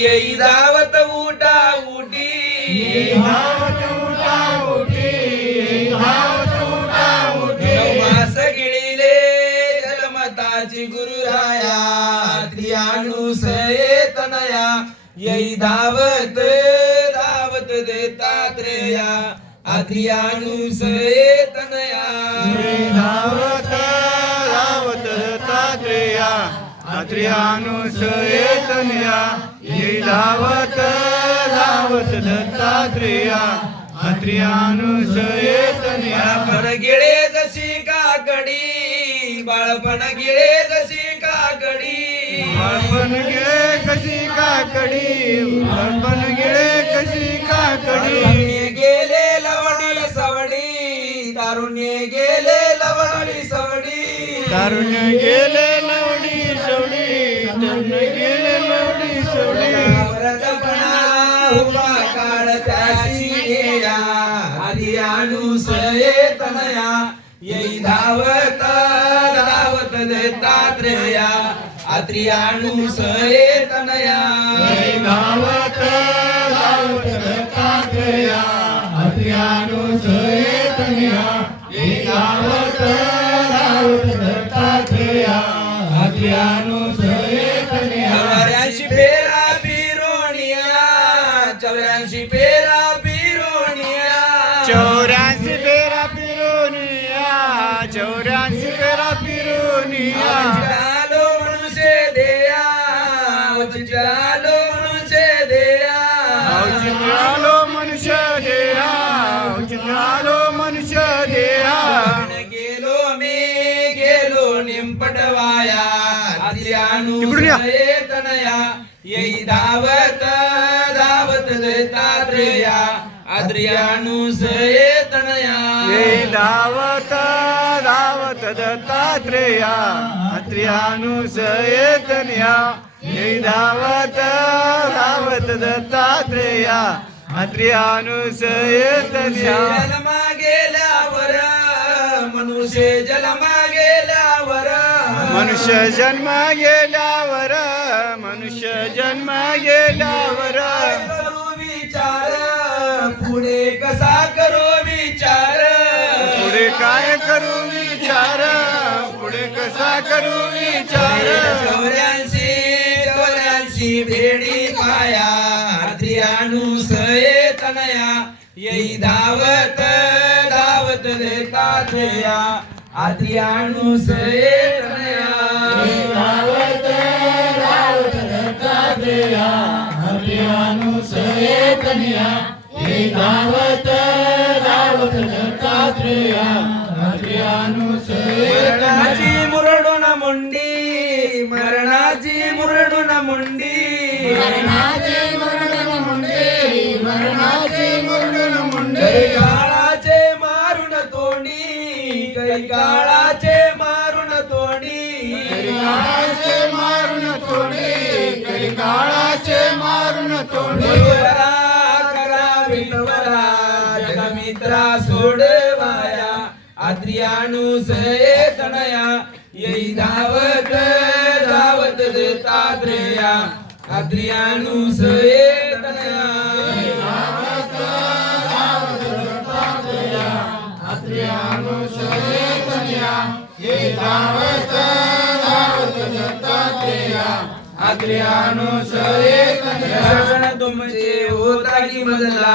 येई धावत उठा उठी धावत उठा उठी धावत उठा उठी मास गिळिले जलमताची गुरुराया त्रियानुसये तनया येई धावत धावत देतात्रेया अत्रियानुसये तनया धावत धावत दत्तात्रेया अत्र्यानुसयेतनया ये धावत धावत दत्तात्रेया अत्र्यानुसयेतनया बाळपण गिळे जशी काकडी बाळपण गिळे जशी काकडी. बाळपण गिळे कशी काकडी बाळपण गिळे कशी काकडी. गेले लवडी सवडी तारुण्य गेले लवडी सवडी तारुण्य गेले उभा काळ त्याशी येया आधी तनया. येई धावत धावत दत्तात्रेया आत्री अनुसये तनया. धावत धावत दत्तात्रेया अत्र्यानुसयेतनया ये धावत धावत दत्तात्रेया अत्रियानु ચોરાસી પેરા પીરોનિયા ચોરાસી પેરા પીરોનિયા ચોરાસી પેરા પીરોનિયા ચાલો મનુષે દયા ચાલો મનુષે દયા ચાલો મનુષ્ય દયા ચાલો મનુષ્ય દયા ગેલો મે ગેલો નિંપટવાયા ఇప్పుడు తనయా ఏ దావత धावत धावत देतात्रेया आद्रियानुसये तनया। ये धावत धावत दत्तात्रेया अत्र्यानुसयेतनया ये धावत धावत दत्तात्रेया अत्र्यानुसयेतनया जलमा गेल्यावर मनुष्य जलमा गेल्यावर मनुष्य जन्म गेल्यावर मनुष्य जन्म गेल्यावर कसा करू विचार चौऱ्याऐंशी चौऱ्याऐंशी भेडी पाया. त्रियानुसये तनया येई धावत धावत देतात्रया आत्रियानुसये तनया धावत धावत दत्तात्रेया अभियानुसयेतनया हे धावत धावत देता जया मरणाची मुरडून मुंडी मरणाची मुरडून मुंडी मरणाचे मरण మురడునముండి మరణాజీ మురడునముండి కైకాళాచే మారున తోడి. కైకాళాచే మారున తోడి. కైకాళాచే మారున తోడి. కైకాళాచే మారున తోడి. కరా కరా వినవరా జగమిత్ర సోడే. आद्रियानुसये तनया येई धावत धावत देतात्रेया आद्रियानुसये तनया। आग्र्यानुसये तनया तुमचे होता की मजला